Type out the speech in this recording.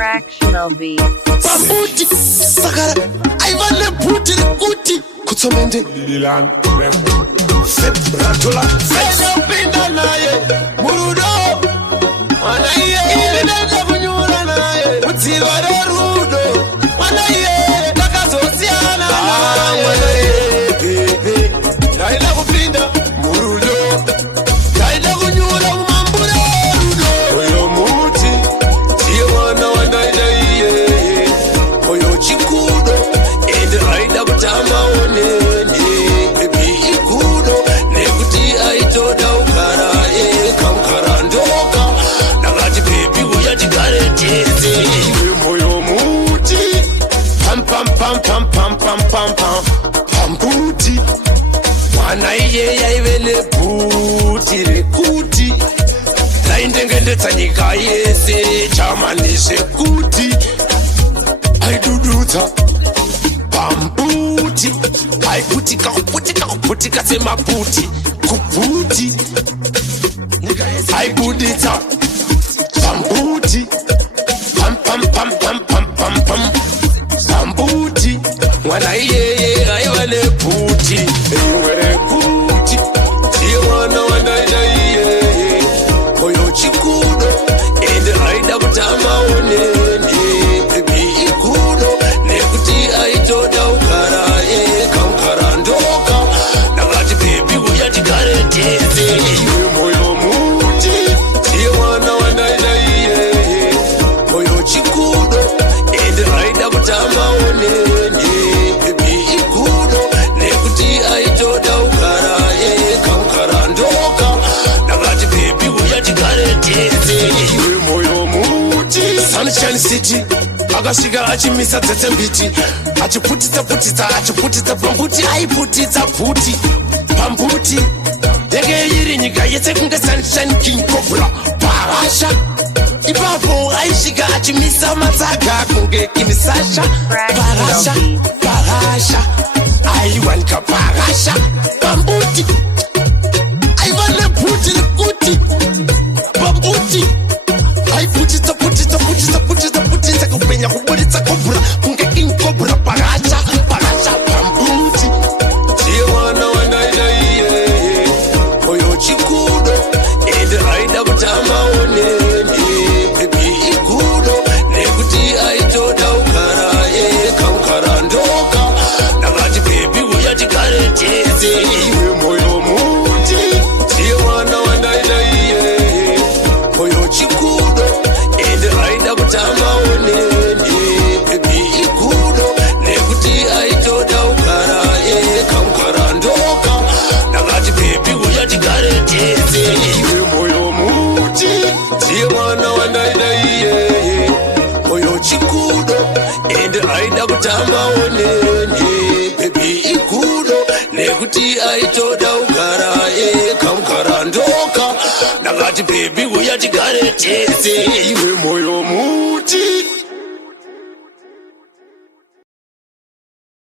Fractional beats. Babuti, sakara, aivale puti kuti, kutomende lilan, febratola, fenya pinda naye, murudo, wanaye, ilina kunyura naye, utivare rudo, wanaye, takasosiana naye, bebe, naila kupinda, murudo, naila kunyura umambure rudo, oyo muti, tiye wana wanaida iye, oyo chikudo, ende aida kutama onene, baby ikudo, nekuti aitoda ukara, kamkara ndoka, nakati baby uyati kareteze, moyo muti, pam pam pam pam pam pam pam pam, pambuti, wana iye yaivele buti rekuti, taindengendetsa nyika yese, chamanise kuti, aiduduta, pambuti, aiputika kuputika kuputika semaputi, kuputi, aibudita, pambuti, pam pam pam pam pam pam pam, pambuti, wana iye aiwane puti, aiwane puti, tiye wana wanaida iye, koyo chikudo, ende aida kutama onene, baby ikudo, nekuti aitoda ukara, kamkara ndoka, nakati baby uyati kareteze, moyo muti, tiye wana wanaida iye, koyo chikudo, ende aida kutama onene, baby ikudo, nekuti aitoda ukara, kamkara ndoka, nakati baby uyati kareteze, moyo muti, Sunshine City, akasvika achimisa tsetse mbiti, achiputitsa putitsa, achiputitsa pambuti, aiputitsa puti pambuti, yenge iri nyika yese kunge Sunshine King Cobra Parasha, ipapo aisvika achimisa matsaga kunge Kimisasha, Parasha, Parasha, aiwanika Parasha pambuti, aivale puti rekuti, pambuti, aiputitsa putitsa putitsa putitsa putitsa kupenya kubuditsa Cobra kunge King Cobra Parasha, Parasha pambuti, tiye wana wanaida iye, koyo chikudo, ende aida kutama onene, baby ikudo, nekuti aitoda ukara, kamkara ndoka, nakati baby uyati kareteze, moyo muti, tiye wana wanaida iye, koyo chikudo, ende aida kutama onene, baby ikudo, nekuti aitoda ukara, kamkara ndoka, nakati baby uyati kareteze, moyo muti, tiye wana wanaida iye, koyo chikudo, ende aida kutama onene, baby ikudo, nekuti aitoda ukara, kamkara ndoka, nakati baby uyati kareteze, moyo muti.